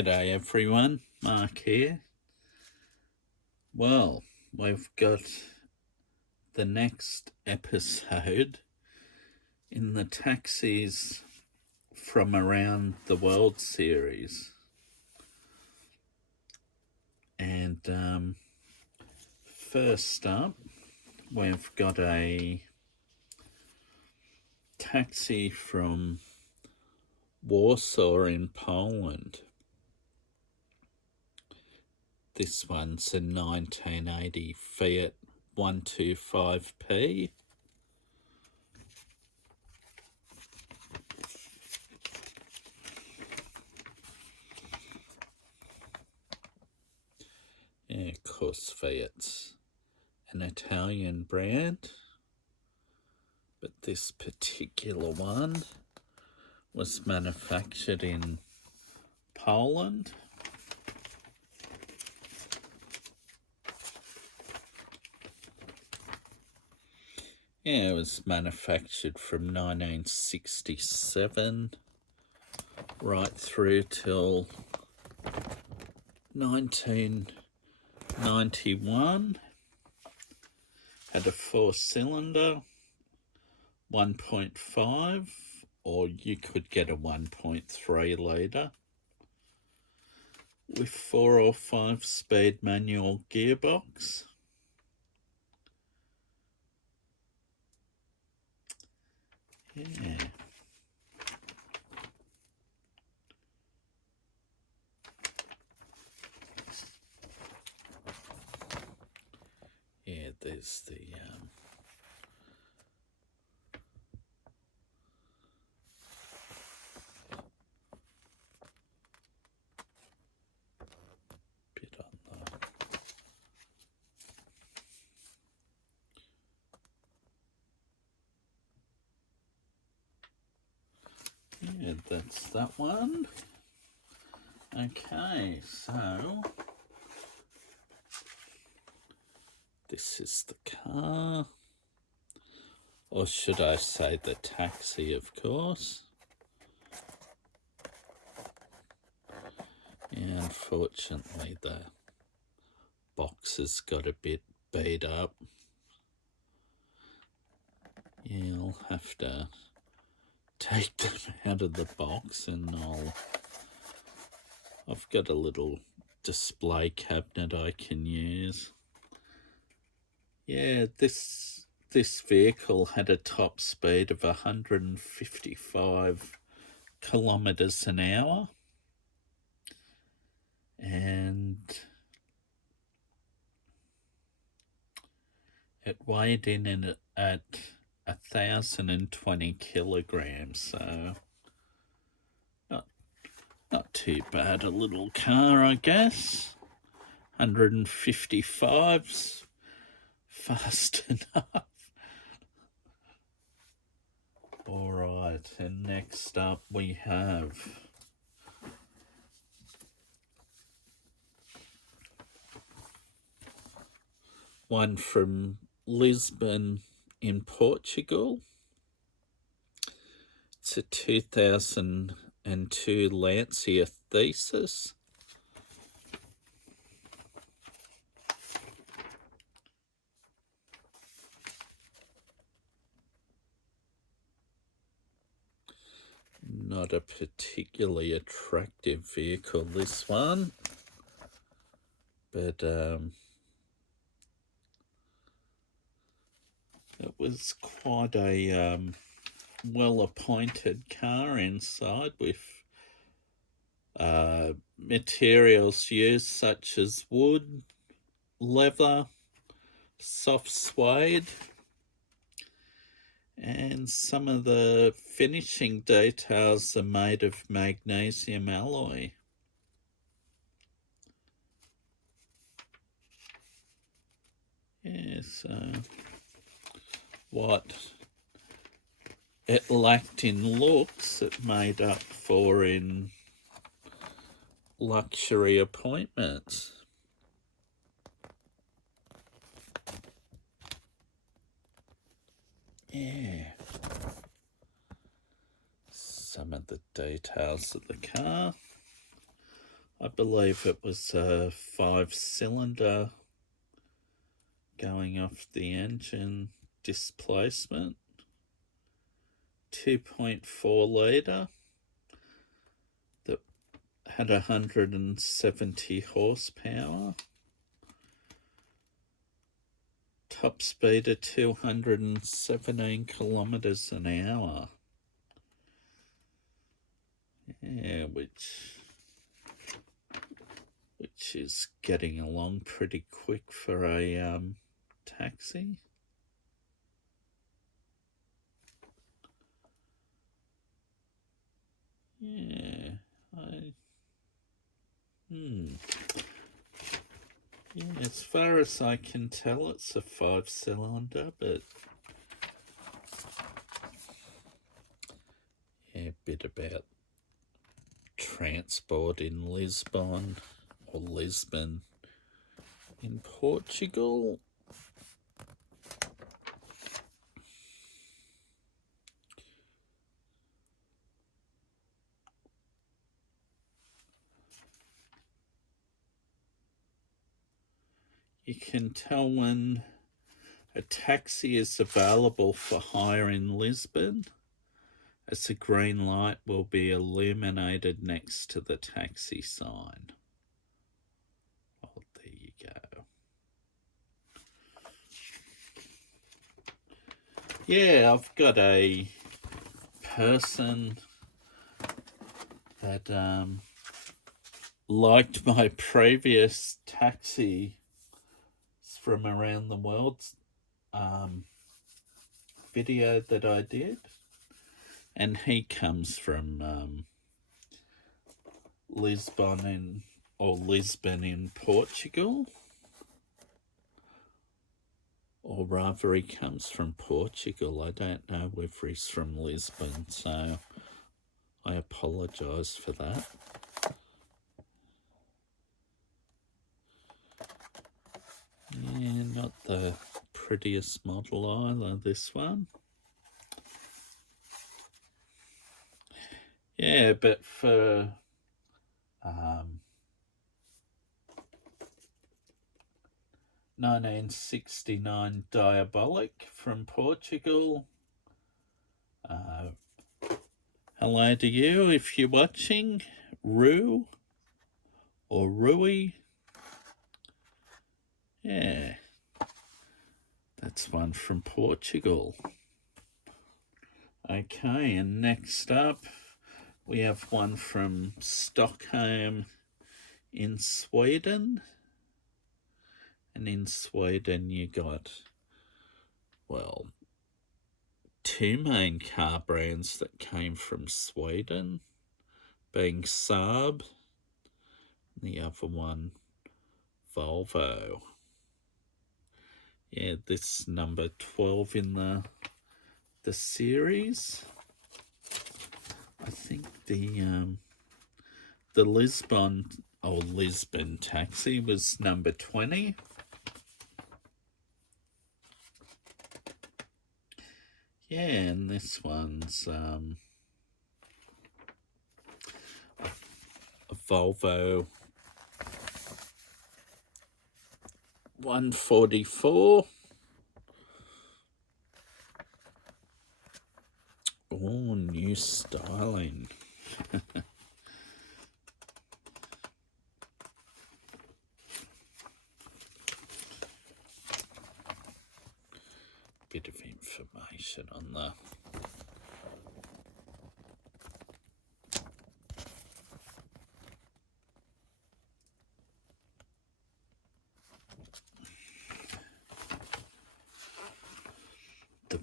G'day everyone, Mark here. Well, we've got the next episode in the Taxis from Around the World series. And first up, we've got a taxi from Warsaw in Poland. This one's a 1980 Fiat 125p. Yeah, of course, Fiat's an Italian brand, but this particular one was manufactured in Poland. Yeah, it was manufactured from 1967 right through till 1991. Had a 4-cylinder, 1.5, or you could get a 1.3 litre with 4 or 5 speed manual gearbox. Yeah. Yeah, there's the bit on the... Yeah, that's that one. Okay, so this is the car, or should I say the taxi, of course. Yeah, unfortunately the boxes got a bit beat up. Yeah, I'll have to take them out of the box, and I've got a little display cabinet I can use. Yeah, this vehicle had a top speed of 155 kilometers an hour, and it weighed in at 1,020 kilograms, so not too bad a little car, I guess. 155's fast enough. All right, and next up we have one from Lisbon in Portugal. It's a 2002 Lancia Thesis. Not a particularly attractive vehicle, this one, but it was quite a well-appointed car inside, with materials used such as wood, leather, soft suede, and some of the finishing details are made of magnesium alloy. Yeah, so what it lacked in looks, it made up for in luxury appointments. Yeah. Some of the details of the car. I believe it was a 5-cylinder going off the engine displacement, 2.4 litre, that had 170 horsepower, top speed of 217 kilometres an hour. Yeah, which is getting along pretty quick for a taxi. Yeah, yeah, as far as I can tell, it's a 5-cylinder, but yeah, a bit about transport in Lisbon, or Lisbon in Portugal. You can tell when a taxi is available for hire in Lisbon, as a green light will be illuminated next to the taxi sign. Oh, there you go. Yeah, I've got a person that liked my previous taxi from around the world video that I did, and he comes from Lisbon in Portugal, or rather he comes from Portugal. I don't know whether he's from Lisbon, so I apologise for that. Yeah, not the prettiest model either, this one. Yeah, but for 1969 Diabolic from Portugal. Hello to you if you're watching, Rue or Rui. Yeah, that's one from Portugal. Okay, and next up we have one from Stockholm in Sweden. And in Sweden you got, well, two main car brands that came from Sweden, being Saab, and the other one Volvo. Yeah, this number 12 in the series. I think the Lisbon taxi was number 20. Yeah, and this one's a Volvo 144. Oh, new styling. Bit of information on the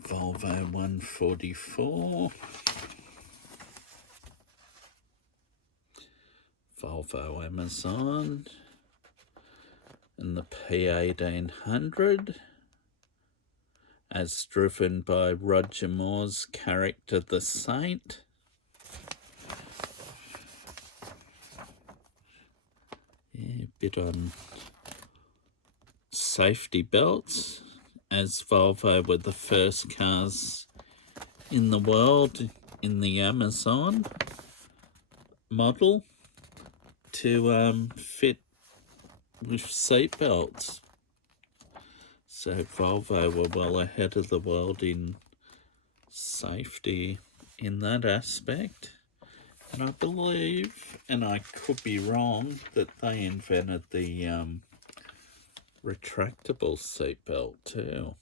Volvo 144, Volvo Amazon, and the P1800, as driven by Roger Moore's character the Saint. Yeah, a bit on safety belts, as Volvo were the first cars in the world in the Amazon model to fit with seatbelts. So Volvo were well ahead of the world in safety in that aspect. And I believe, and I could be wrong, that they invented the retractable seatbelt too.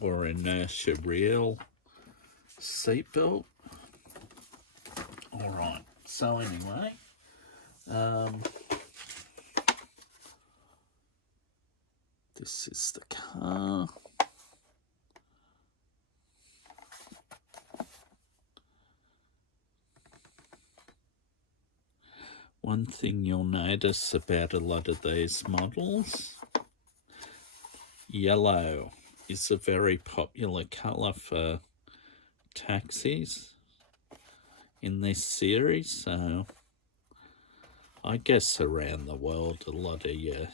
Or inertia real seatbelt. Alright, so anyway, this is the car. One thing you'll notice about a lot of these models, yellow is a very popular colour for taxis in this series. So I guess around the world a lot of your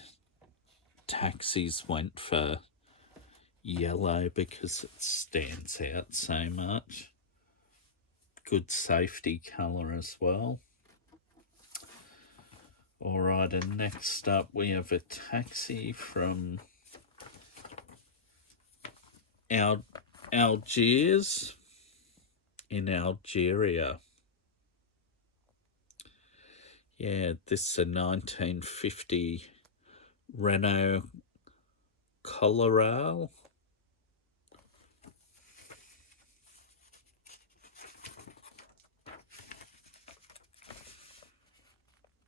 taxis went for yellow because it stands out so much. Good safety colour as well. Alright, and next up we have a taxi from Algiers in Algeria. Yeah, this is a 1950 Renault Colorale.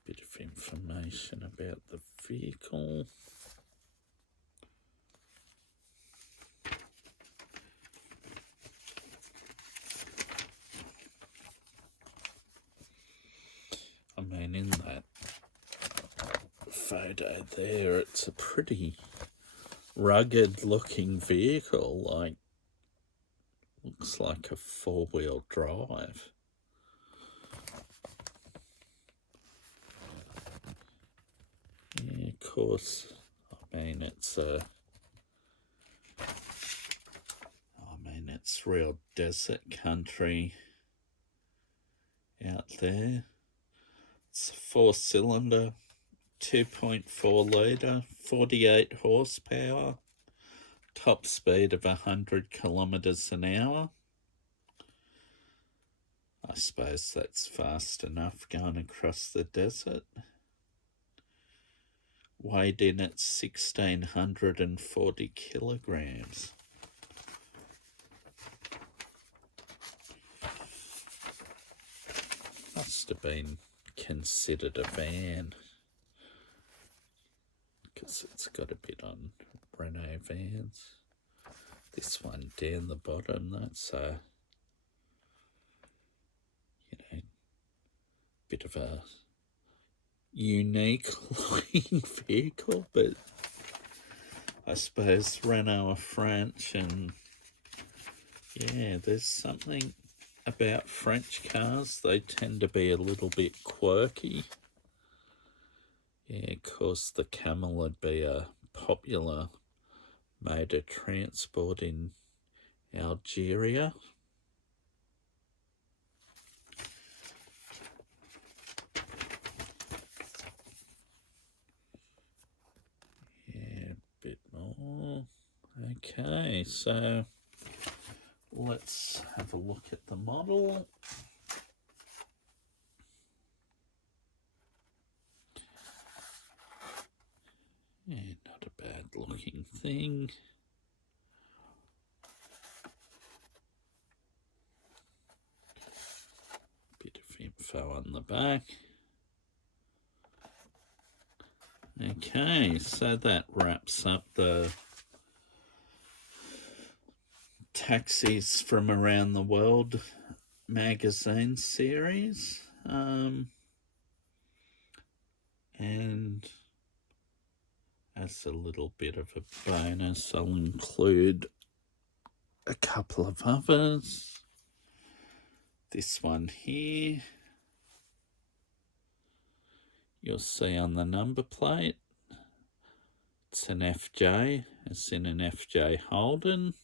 Bit of information about the vehicle. I mean, in that photo there, it's a pretty rugged looking vehicle, like, looks like a four-wheel drive. Yeah, of course, I mean, it's real desert country out there. It's a four-cylinder, 2.4 litre, 48 horsepower, top speed of 100 kilometres an hour. I suppose that's fast enough going across the desert. Weighed in at 1,640 kilograms. Must have been considered a van, because it's got a bit on Renault vans. This one down the bottom, that's a, bit of a unique looking vehicle, but I suppose Renault are French, and yeah, there's something about French cars, they tend to be a little bit quirky. Yeah, of course the camel would be a popular mode of transport in Algeria. Yeah, a bit more. Okay, so let's have a look at the model. Yeah, not a bad looking thing. Bit of info on the back. Okay, so that wraps up the Taxis from Around the World magazine series. And as a little bit of a bonus, I'll include a couple of others. This one here, you'll see on the number plate, it's an FJ, it's in an FJ Holden.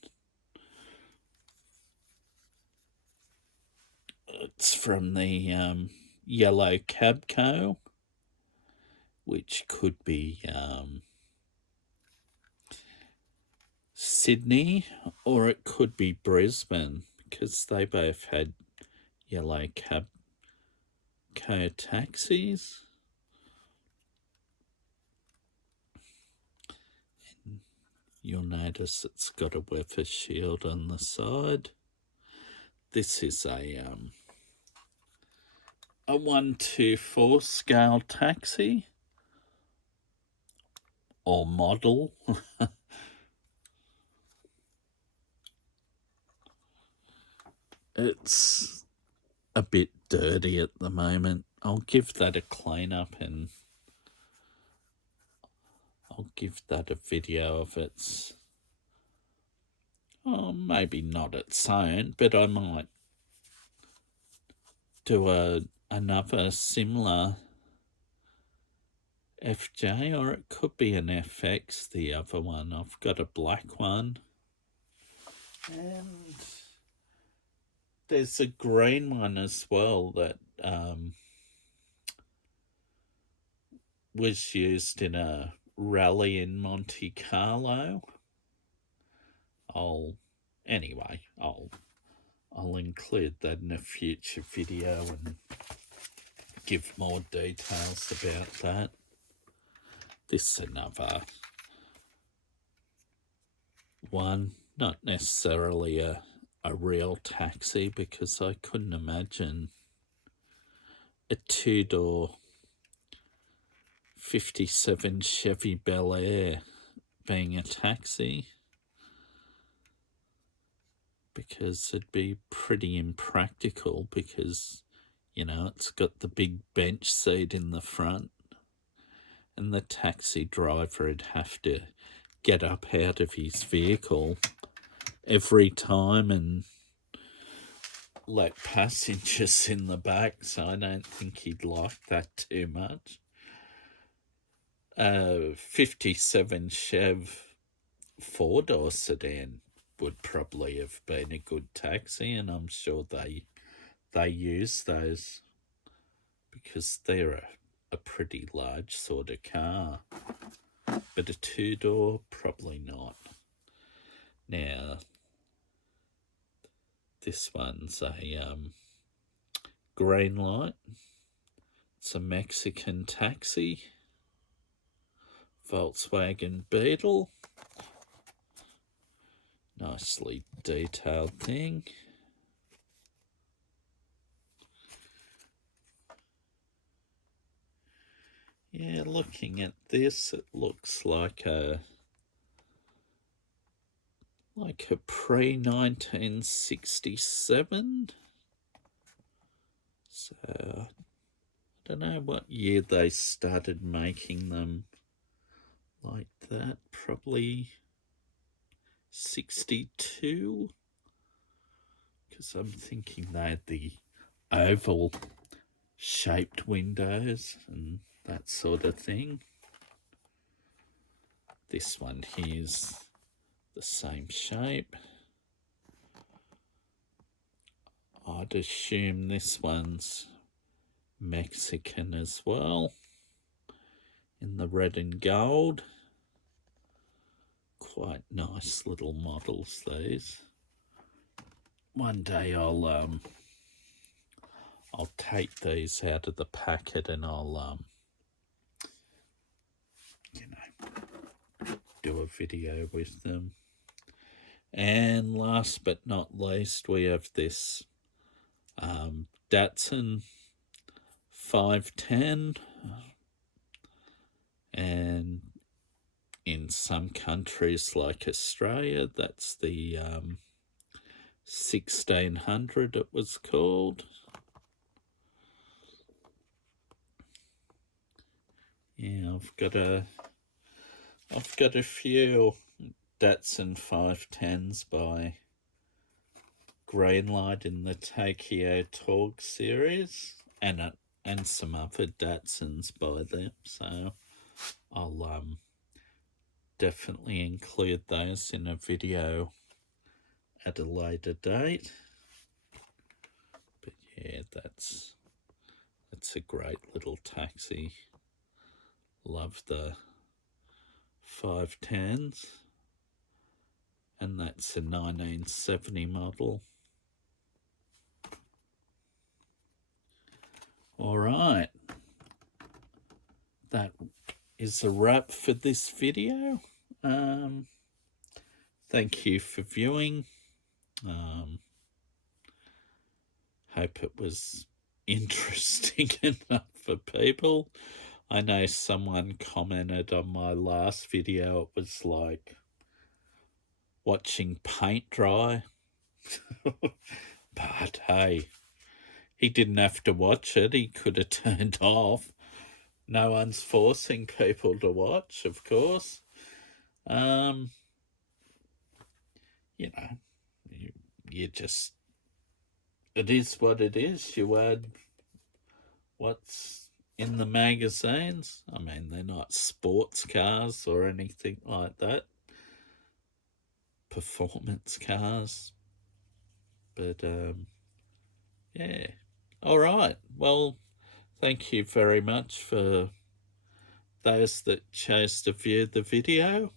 It's from the Yellow Cab Co, which could be Sydney, or it could be Brisbane, because they both had Yellow Cab Co taxis. And you'll notice it's got a weather shield on the side. This is a 124 scale taxi, or model. It's a bit dirty at the moment. I'll give that a clean up, and I'll give that a video of its, maybe not its own, but I might do another similar FJ, or it could be an FX, the other one. I've got a black one, and there's a green one as well that was used in a rally in Monte Carlo. I'll include that in a future video and give more details about that. This is another one, not necessarily a real taxi, because I couldn't imagine a two-door 57 Chevy Belair being a taxi, because it'd be pretty impractical, because, you know, it's got the big bench seat in the front, and the taxi driver would have to get up out of his vehicle every time and let passengers in the back, so I don't think he'd like that too much. 57 Chev four-door sedan would probably have been a good taxi, and I'm sure they use those, because they're a pretty large sort of car. But a two-door, probably not. Now, this one's a Greenlight. It's a Mexican taxi. Volkswagen Beetle. Nicely detailed thing. Yeah, looking at this, it looks like a pre-1967. So, I don't know what year they started making them like that. Probably 62. Because I'm thinking they had the oval shaped windows and that sort of thing. This one here's the same shape. I'd assume this one's Mexican as well, in the red and gold. Quite nice little models, these. One day I'll take these out of the packet, and I'll do a video with them. And last but not least, we have this Datsun 510, and in some countries like Australia, that's the 1600 it was called. Yeah, I've got a few Datsun 510s by Greenlight in the Tokyo Talk series, and some other Datsuns by them, so I'll definitely include those in a video at a later date. But Yeah, that's a great little taxi. Love the 510s. And that's a 1970 model. All right. That is a wrap for this video. Thank you for viewing. Hope it was interesting enough for people. I know someone commented on my last video, it was like watching paint dry. But hey, he didn't have to watch it. He could have turned off. No one's forcing people to watch, of course. You know, you just, it is what it is. You add what's in the magazines. I mean, they're not sports cars or anything like that. Performance cars. But, yeah. All right. Well, thank you very much for those that chose to view the video.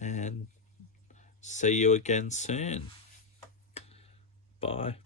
And see you again soon. Bye.